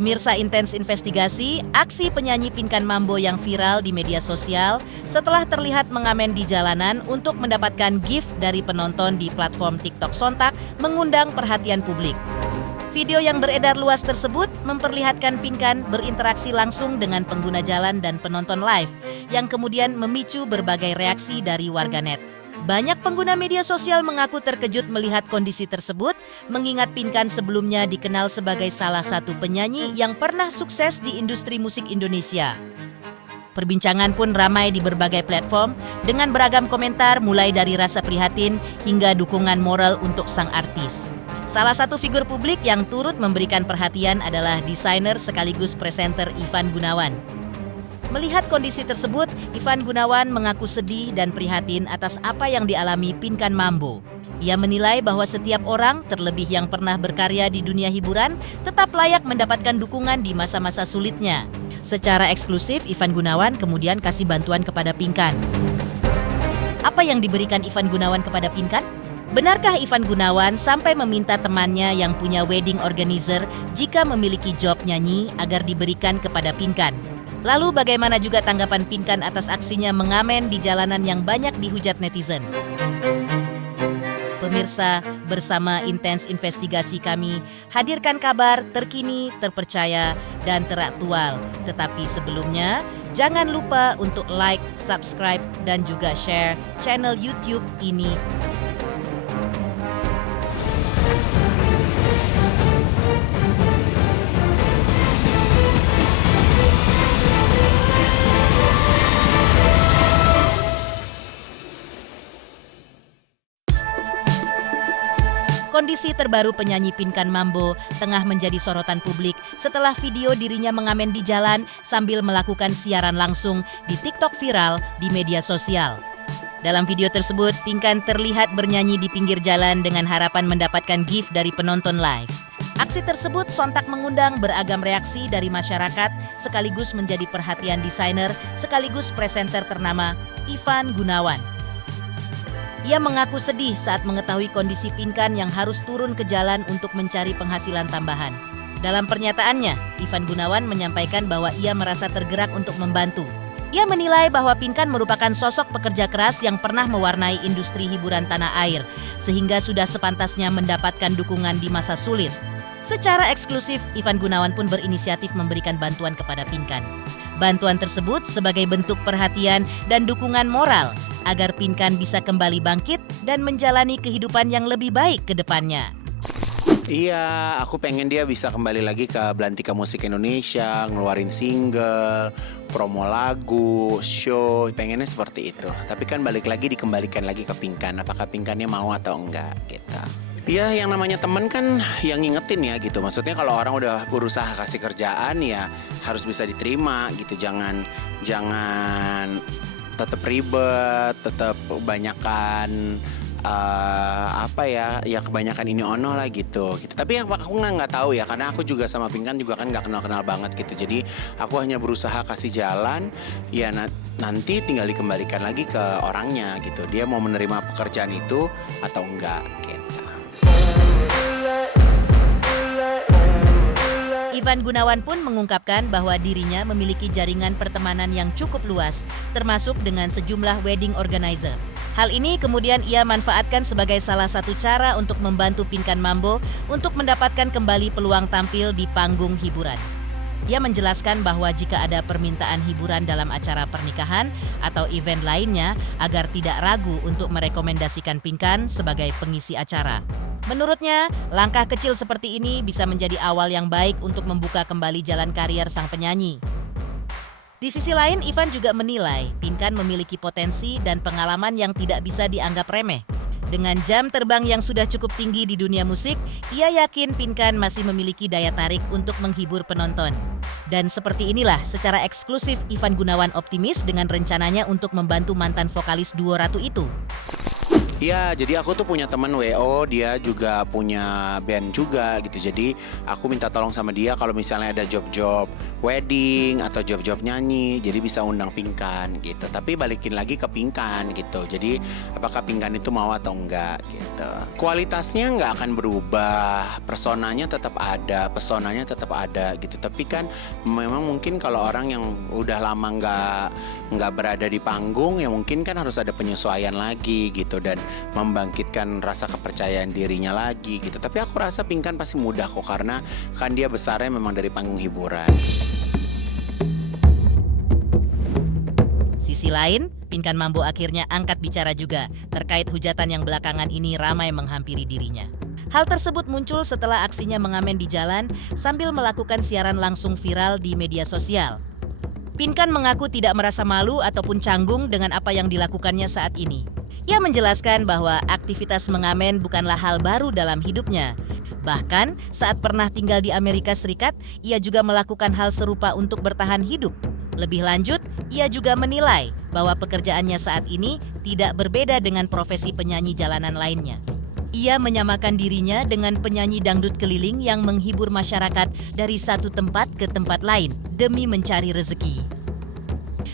Pemirsa Intens Investigasi, aksi penyanyi Pinkan Mambo yang viral di media sosial setelah terlihat mengamen di jalanan untuk mendapatkan gift dari penonton di platform TikTok sontak mengundang perhatian publik. Video yang beredar luas tersebut memperlihatkan Pinkan berinteraksi langsung dengan pengguna jalan dan penonton live, yang kemudian memicu berbagai reaksi dari warganet. Banyak pengguna media sosial mengaku terkejut melihat kondisi tersebut, mengingat Pinkan sebelumnya dikenal sebagai salah satu penyanyi yang pernah sukses di industri musik Indonesia. Perbincangan pun ramai di berbagai platform dengan beragam komentar mulai dari rasa prihatin hingga dukungan moral untuk sang artis. Salah satu figur publik yang turut memberikan perhatian adalah desainer sekaligus presenter Ivan Gunawan. Melihat kondisi tersebut, Ivan Gunawan mengaku sedih dan prihatin atas apa yang dialami Pinkan Mambo. Ia menilai bahwa setiap orang, terlebih yang pernah berkarya di dunia hiburan, tetap layak mendapatkan dukungan di masa-masa sulitnya. Secara eksklusif, Ivan Gunawan kemudian kasih bantuan kepada Pinkan. Apa yang diberikan Ivan Gunawan kepada Pinkan? Benarkah Ivan Gunawan sampai meminta temannya yang punya wedding organizer jika memiliki job nyanyi agar diberikan kepada Pinkan? Lalu bagaimana juga tanggapan Pinkan atas aksinya mengamen di jalanan yang banyak dihujat netizen? Pemirsa, bersama Intens Investigasi kami hadirkan kabar terkini, terpercaya, dan teraktual. Tetapi sebelumnya, jangan lupa untuk like, subscribe, dan juga share channel YouTube ini. Kondisi terbaru penyanyi Pinkan Mambo tengah menjadi sorotan publik setelah video dirinya mengamen di jalan sambil melakukan siaran langsung di TikTok viral di media sosial. Dalam video tersebut, Pinkan terlihat bernyanyi di pinggir jalan dengan harapan mendapatkan gift dari penonton live. Aksi tersebut sontak mengundang beragam reaksi dari masyarakat sekaligus menjadi perhatian desainer sekaligus presenter ternama Ivan Gunawan. Ia mengaku sedih saat mengetahui kondisi Pinkan yang harus turun ke jalan untuk mencari penghasilan tambahan. Dalam pernyataannya, Ivan Gunawan menyampaikan bahwa ia merasa tergerak untuk membantu. Ia menilai bahwa Pinkan merupakan sosok pekerja keras yang pernah mewarnai industri hiburan tanah air, sehingga sudah sepantasnya mendapatkan dukungan di masa sulit. Secara eksklusif, Ivan Gunawan pun berinisiatif memberikan bantuan kepada Pinkan. Bantuan tersebut sebagai bentuk perhatian dan dukungan moral agar Pinkan bisa kembali bangkit dan menjalani kehidupan yang lebih baik ke depannya. Iya, aku pengen dia bisa kembali lagi ke Belantika Musik Indonesia, ngeluarin single, promo lagu, show, pengennya seperti itu. Tapi kan balik lagi dikembalikan lagi ke Pinkan, apakah Pinkannya mau atau enggak gitu. Ya yang namanya temen kan yang ngingetin ya gitu. Maksudnya kalau orang udah berusaha kasih kerjaan ya harus bisa diterima gitu. Jangan tetap ribet, tetap kebanyakan kebanyakan ini ono lah gitu. Tapi yang aku nggak tahu ya, karena aku juga sama Pinkan juga kan nggak kenal banget gitu. Jadi aku hanya berusaha kasih jalan, ya nanti tinggal dikembalikan lagi ke orangnya gitu. Dia mau menerima pekerjaan itu atau enggak gitu. Ivan Gunawan pun mengungkapkan bahwa dirinya memiliki jaringan pertemanan yang cukup luas, termasuk dengan sejumlah wedding organizer. Hal ini kemudian ia manfaatkan sebagai salah satu cara untuk membantu Pinkan Mambo untuk mendapatkan kembali peluang tampil di panggung hiburan. Ia menjelaskan bahwa jika ada permintaan hiburan dalam acara pernikahan atau event lainnya, agar tidak ragu untuk merekomendasikan Pinkan sebagai pengisi acara. Menurutnya, langkah kecil seperti ini bisa menjadi awal yang baik untuk membuka kembali jalan karier sang penyanyi. Di sisi lain, Ivan juga menilai Pinkan memiliki potensi dan pengalaman yang tidak bisa dianggap remeh. Dengan jam terbang yang sudah cukup tinggi di dunia musik, ia yakin Pinkan masih memiliki daya tarik untuk menghibur penonton. Dan seperti inilah secara eksklusif Ivan Gunawan optimis dengan rencananya untuk membantu mantan vokalis duo Ratu itu. Iya, jadi aku tuh punya teman WO, dia juga punya band juga gitu. Jadi aku minta tolong sama dia kalau misalnya ada job-job wedding atau job-job nyanyi, jadi bisa undang Pinkan gitu. Tapi balikin lagi ke Pinkan gitu. Jadi apakah Pinkan itu mau atau enggak gitu. Kualitasnya nggak akan berubah, personanya tetap ada, pesonanya tetap ada gitu. Tapi kan memang mungkin kalau orang yang udah lama nggak berada di panggung, ya mungkin kan harus ada penyesuaian lagi gitu dan membangkitkan rasa kepercayaan dirinya lagi gitu. Tapi aku rasa Pinkan pasti mudah kok karena kan dia besarnya memang dari panggung hiburan. Sisi lain, Pinkan Mambo akhirnya angkat bicara juga terkait hujatan yang belakangan ini ramai menghampiri dirinya. Hal tersebut muncul setelah aksinya mengamen di jalan sambil melakukan siaran langsung viral di media sosial. Pinkan mengaku tidak merasa malu ataupun canggung dengan apa yang dilakukannya saat ini. Ia menjelaskan bahwa aktivitas mengamen bukanlah hal baru dalam hidupnya. Bahkan saat pernah tinggal di Amerika Serikat, ia juga melakukan hal serupa untuk bertahan hidup. Lebih lanjut, ia juga menilai bahwa pekerjaannya saat ini tidak berbeda dengan profesi penyanyi jalanan lainnya. Ia menyamakan dirinya dengan penyanyi dangdut keliling yang menghibur masyarakat dari satu tempat ke tempat lain demi mencari rezeki.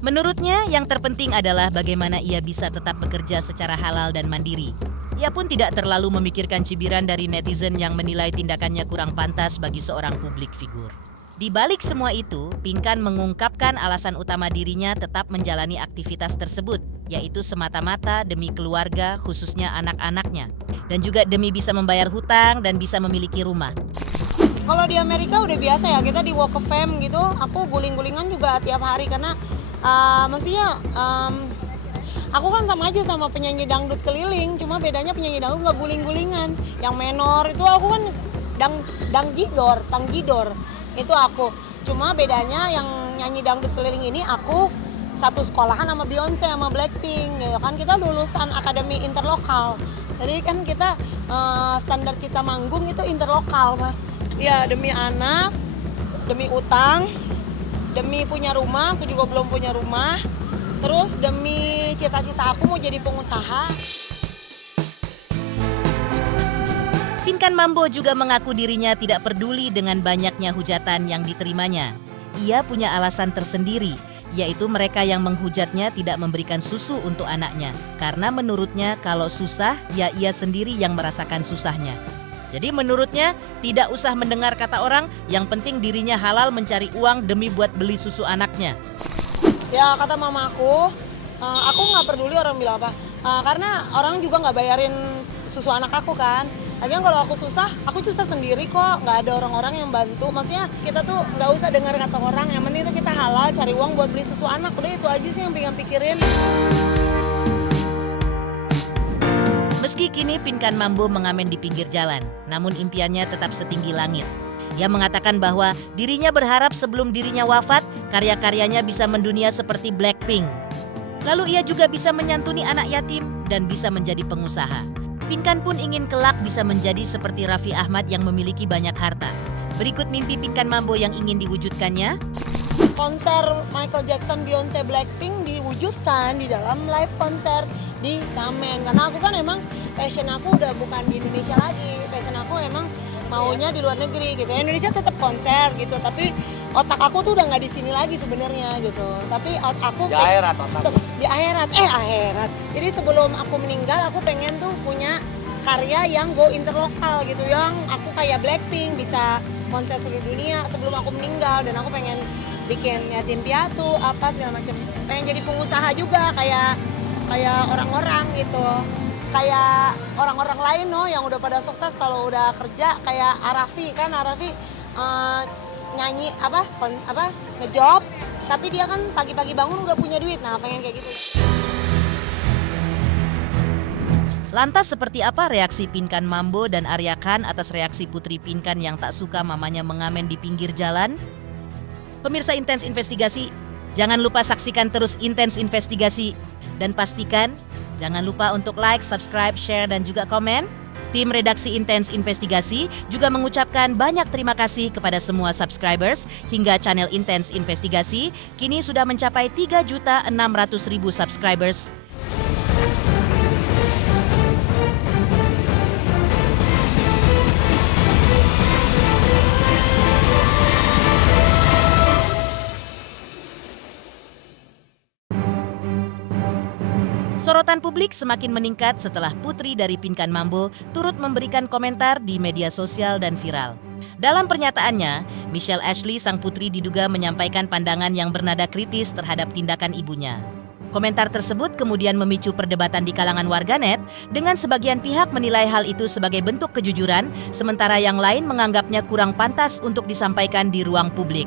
Menurutnya, yang terpenting adalah bagaimana ia bisa tetap bekerja secara halal dan mandiri. Ia pun tidak terlalu memikirkan cibiran dari netizen yang menilai tindakannya kurang pantas bagi seorang publik figur. Di balik semua itu, Pinkan mengungkapkan alasan utama dirinya tetap menjalani aktivitas tersebut, yaitu semata-mata demi keluarga, khususnya anak-anaknya, dan juga demi bisa membayar hutang dan bisa memiliki rumah. Kalau di Amerika udah biasa ya, kita di Walk of Fame gitu, aku guling-gulingan juga tiap hari karena aku kan sama aja sama penyanyi dangdut keliling, cuma bedanya penyanyi dangdut nggak guling-gulingan. Yang menor itu aku kan tanggidor itu aku. Cuma bedanya yang nyanyi dangdut keliling ini aku satu sekolahan sama Beyonce sama Blackpink, ya kan kita lulusan akademi interlokal. Jadi kan kita standar kita manggung itu interlokal, Mas. Ya demi anak, demi utang, demi punya rumah, aku juga belum punya rumah. Terus demi cita-cita aku mau jadi pengusaha. Pinkan Mambo juga mengaku dirinya tidak peduli dengan banyaknya hujatan yang diterimanya. Ia punya alasan tersendiri, yaitu mereka yang menghujatnya tidak memberikan susu untuk anaknya. Karena menurutnya kalau susah, ya ia sendiri yang merasakan susahnya. Jadi menurutnya tidak usah mendengar kata orang, yang penting dirinya halal mencari uang demi buat beli susu anaknya. Ya kata mamaku, aku nggak peduli orang bilang apa, karena orang juga nggak bayarin susu anak aku kan. Lagian kalau aku susah sendiri kok, nggak ada orang-orang yang bantu. Maksudnya kita tuh nggak usah dengar kata orang, yang penting itu kita halal cari uang buat beli susu anak. Udah itu aja sih yang pengen pikirin. Meski kini Pinkan Mambo mengamen di pinggir jalan, namun impiannya tetap setinggi langit. Ia mengatakan bahwa dirinya berharap sebelum dirinya wafat, karya-karyanya bisa mendunia seperti Blackpink. Lalu ia juga bisa menyantuni anak yatim dan bisa menjadi pengusaha. Pinkan pun ingin kelak bisa menjadi seperti Raffi Ahmad yang memiliki banyak harta. Berikut mimpi Pinkan Mambo yang ingin diwujudkannya. Konser Michael Jackson, Beyonce, Blackpink diwujudkan di dalam live konser di Kamen. Karena aku kan emang passion aku udah bukan di Indonesia lagi. Passion aku emang maunya di luar negeri gitu. Indonesia tetap konser gitu, tapi otak aku tuh udah nggak di sini lagi sebenarnya gitu. Tapi aku di akhirat, di akhirat. Jadi sebelum aku meninggal, aku pengen tuh punya karya yang go interlokal gitu, yang aku kayak Blackpink bisa konser seluruh dunia sebelum aku meninggal. Dan aku pengen bikin yatim piatu apa segala macam. Pengen jadi pengusaha juga kayak orang-orang gitu. Kayak orang-orang lain yang udah pada sukses kalau udah kerja, kayak Arafi nyanyi ngejob, tapi dia kan pagi-pagi bangun udah punya duit. Nah, pengen kayak gitu. Lantas seperti apa reaksi Pinkan Mambo dan Arya Khan atas reaksi putri Pinkan yang tak suka mamanya mengamen di pinggir jalan? Pemirsa Intens Investigasi, jangan lupa saksikan terus Intens Investigasi dan pastikan jangan lupa untuk like, subscribe, share, dan juga komen. Tim redaksi Intens Investigasi juga mengucapkan banyak terima kasih kepada semua subscribers hingga channel Intens Investigasi kini sudah mencapai 3.600.000 subscribers. Sorotan publik semakin meningkat setelah putri dari Pinkan Mambo turut memberikan komentar di media sosial dan viral. Dalam pernyataannya, Michelle Ashley sang putri diduga menyampaikan pandangan yang bernada kritis terhadap tindakan ibunya. Komentar tersebut kemudian memicu perdebatan di kalangan warganet dengan sebagian pihak menilai hal itu sebagai bentuk kejujuran, sementara yang lain menganggapnya kurang pantas untuk disampaikan di ruang publik.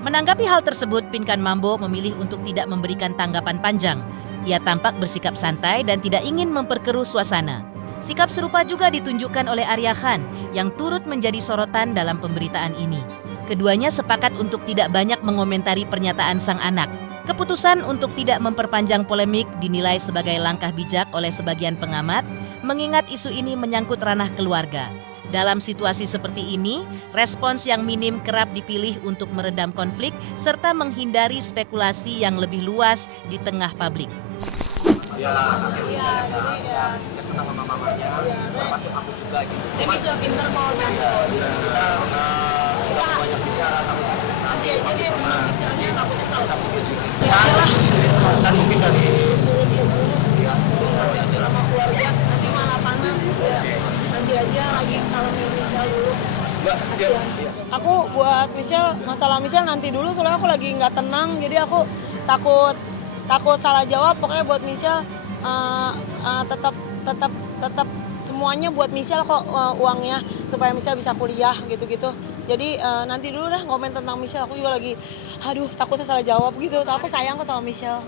Menanggapi hal tersebut, Pinkan Mambo memilih untuk tidak memberikan tanggapan panjang. Ia tampak bersikap santai dan tidak ingin memperkeruh suasana. Sikap serupa juga ditunjukkan oleh Arya Khan yang turut menjadi sorotan dalam pemberitaan ini. Keduanya sepakat untuk tidak banyak mengomentari pernyataan sang anak. Keputusan untuk tidak memperpanjang polemik dinilai sebagai langkah bijak oleh sebagian pengamat, mengingat isu ini menyangkut ranah keluarga. Dalam situasi seperti ini, respons yang minim kerap dipilih untuk meredam konflik serta menghindari spekulasi yang lebih luas di tengah publik. Iyalah, jadi ya senang sama mamanya, termasuk aku juga gitu. Dia bisa pinter mau campur. Kita banyak bicara tapi nanti Jadi misalnya takutnya salah. pesan mungkin dari ya Sama keluarga nanti malah panas. Nanti aja lagi kalau Michelle dulu. Kasihan. Aku buat masalah Michelle nanti dulu soalnya aku lagi nggak tenang, jadi aku takut salah jawab. Pokoknya buat Michelle tetap semuanya buat Michelle kok, uangnya supaya Michelle bisa kuliah gitu-gitu. Jadi nanti dulu dah komen tentang Michelle. Aku juga lagi takutnya salah jawab gitu. Aku sayang kok sama Michelle.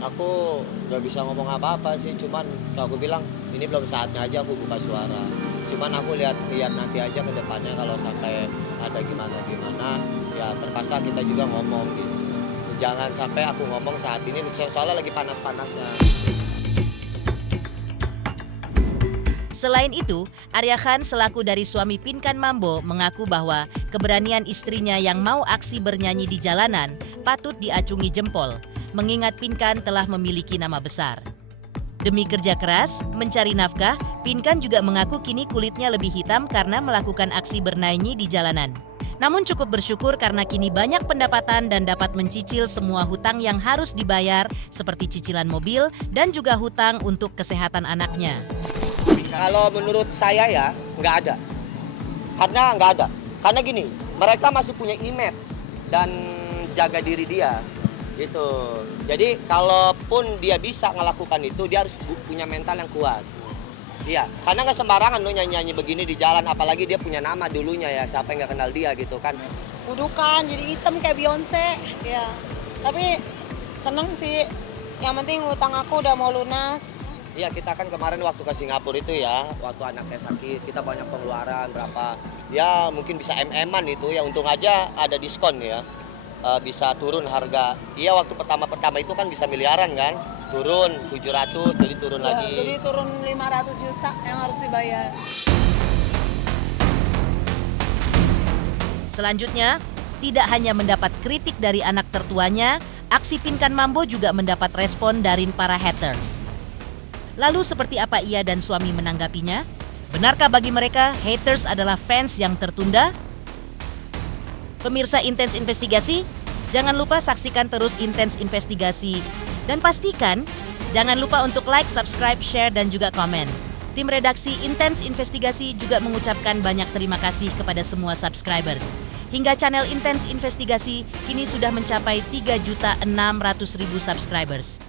aku nggak bisa ngomong apa-apa sih, cuman kalau aku bilang ini belum saatnya aja aku buka suara. Cuman aku lihat nanti aja ke depannya kalau sampai ada gimana ya terpaksa kita juga ngomong gitu. Jangan sampai aku ngomong saat ini soalnya lagi panas-panasnya. Selain itu, Arya Khan selaku dari suami Pinkan Mambo mengaku bahwa keberanian istrinya yang mau aksi bernyanyi di jalanan patut diacungi jempol, mengingat Pinkan telah memiliki nama besar. Demi kerja keras, mencari nafkah, Pinkan juga mengaku kini kulitnya lebih hitam karena melakukan aksi bernyanyi di jalanan. Namun cukup bersyukur karena kini banyak pendapatan dan dapat mencicil semua hutang yang harus dibayar seperti cicilan mobil dan juga hutang untuk kesehatan anaknya. Kalau menurut saya ya nggak ada, karena gini, mereka masih punya image dan jaga diri dia gitu. Jadi kalaupun dia bisa melakukan itu, dia harus punya mental yang kuat. Iya, karena nggak sembarangan lo nyanyi begini di jalan, apalagi dia punya nama dulunya ya, siapa yang nggak kenal dia gitu kan. Kudukan jadi hitam kayak Beyonce ya. Tapi seneng sih, yang penting utang aku udah mau lunas. Iya, kita kan kemarin waktu ke Singapura itu ya, waktu anaknya sakit, kita banyak pengeluaran berapa, ya mungkin bisa MM-an itu ya, untung aja ada diskon ya, bisa turun harga. Iya, waktu pertama itu kan bisa miliaran kan, turun 700 jadi turun Ya, lagi. jadi turun 500 juta yang harus dibayar. Selanjutnya, tidak hanya mendapat kritik dari anak tertuanya, aksi Pinkan Mambo juga mendapat respon dari para haters. Lalu seperti apa ia dan suami menanggapinya? Benarkah bagi mereka haters adalah fans yang tertunda? Pemirsa Intens Investigasi, jangan lupa saksikan terus Intens Investigasi. Dan pastikan, jangan lupa untuk like, subscribe, share, dan juga komen. Tim redaksi Intens Investigasi juga mengucapkan banyak terima kasih kepada semua subscribers. Hingga channel Intens Investigasi kini sudah mencapai 3.600.000 subscribers.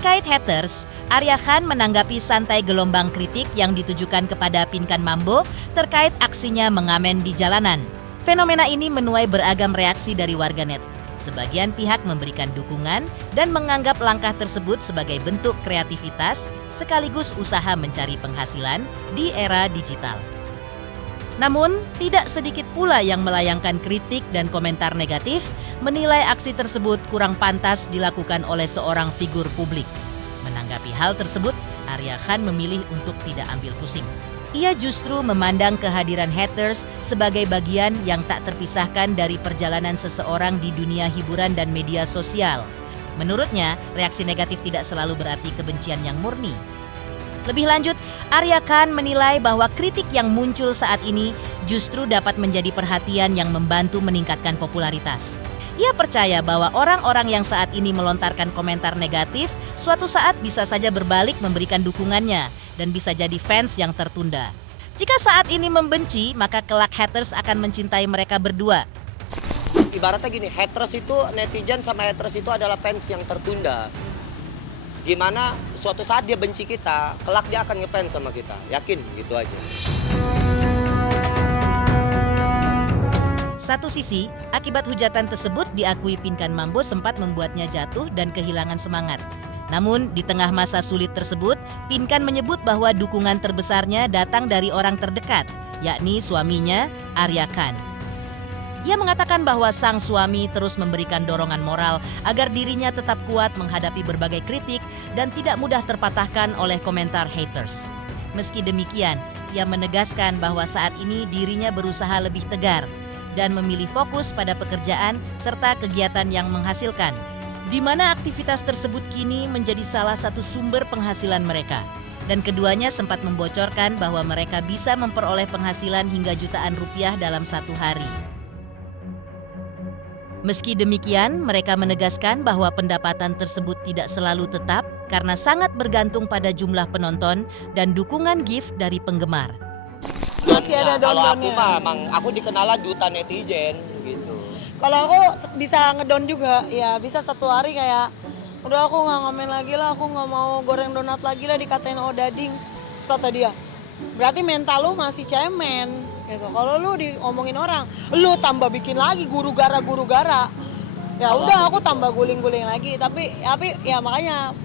Terkait haters, Arya Khan menanggapi santai gelombang kritik yang ditujukan kepada Pinkan Mambo terkait aksinya mengamen di jalanan. Fenomena ini menuai beragam reaksi dari warganet. Sebagian pihak memberikan dukungan dan menganggap langkah tersebut sebagai bentuk kreativitas sekaligus usaha mencari penghasilan di era digital. Namun, tidak sedikit pula yang melayangkan kritik dan komentar negatif, menilai aksi tersebut kurang pantas dilakukan oleh seorang figur publik. Menanggapi hal tersebut, Arya Khan memilih untuk tidak ambil pusing. Ia justru memandang kehadiran haters sebagai bagian yang tak terpisahkan dari perjalanan seseorang di dunia hiburan dan media sosial. Menurutnya, reaksi negatif tidak selalu berarti kebencian yang murni. Lebih lanjut, Arya Khan menilai bahwa kritik yang muncul saat ini justru dapat menjadi perhatian yang membantu meningkatkan popularitas. Ia percaya bahwa orang-orang yang saat ini melontarkan komentar negatif suatu saat bisa saja berbalik memberikan dukungannya dan bisa jadi fans yang tertunda. Jika saat ini membenci, maka kelak haters akan mencintai mereka berdua. Ibaratnya gini, haters itu, netizen sama haters itu adalah fans yang tertunda. Gimana suatu saat dia benci kita, kelak dia akan ngefans sama kita. Yakin, gitu aja. Satu sisi, akibat hujatan tersebut diakui Pinkan Mambo sempat membuatnya jatuh dan kehilangan semangat. Namun, di tengah masa sulit tersebut, Pinkan menyebut bahwa dukungan terbesarnya datang dari orang terdekat, yakni suaminya, Arya Khan. Ia mengatakan bahwa sang suami terus memberikan dorongan moral agar dirinya tetap kuat menghadapi berbagai kritik dan tidak mudah terpatahkan oleh komentar haters. Meski demikian, ia menegaskan bahwa saat ini dirinya berusaha lebih tegar dan memilih fokus pada pekerjaan serta kegiatan yang menghasilkan, di mana aktivitas tersebut kini menjadi salah satu sumber penghasilan mereka. Dan keduanya sempat membocorkan bahwa mereka bisa memperoleh penghasilan hingga jutaan rupiah dalam satu hari. Meski demikian, mereka menegaskan bahwa pendapatan tersebut tidak selalu tetap karena sangat bergantung pada jumlah penonton dan dukungan gift dari penggemar. Masih ada Kalau aku don-donnya. mah, emang aku dikenal duta netizen gitu. Kalau aku bisa ngedon juga, ya bisa satu hari kayak udah aku nggak ngamen lagi lah, aku nggak mau goreng donat lagi lah dikatain odading. Terus kata dia, berarti mental lu masih cemen gitu. Kalau lu diomongin orang, lu tambah bikin lagi guru gara. Ya udah aku tambah guling-guling lagi. Tapi ya makanya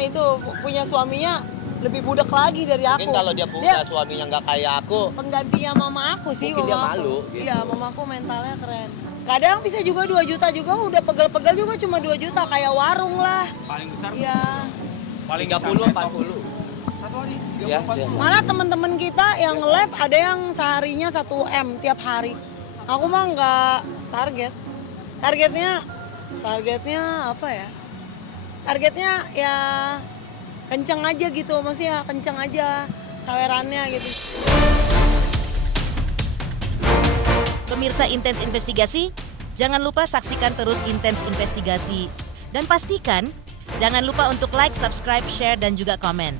itu punya suaminya lebih budak lagi dari aku. Mungkin kalau dia punya suaminya nggak kayak aku, Penggantinya mama aku sih. mungkin dia mama aku. malu gitu. Iya, mama aku mentalnya keren. Kadang bisa juga 2 juta juga, udah pegel-pegel juga cuma 2 juta kayak warung lah. Paling besar Iya. paling 30 40. satu hari Ya, 30 ya. Malah teman-teman kita yang live ada yang seharinya 1 M tiap hari. Aku mah nggak target. Targetnya apa ya? Targetnya ya kenceng aja gitu, maksudnya kenceng aja sawerannya gitu. Pemirsa Intens Investigasi, jangan lupa saksikan terus Intens Investigasi. Dan pastikan, jangan lupa untuk like, subscribe, share, dan juga komen.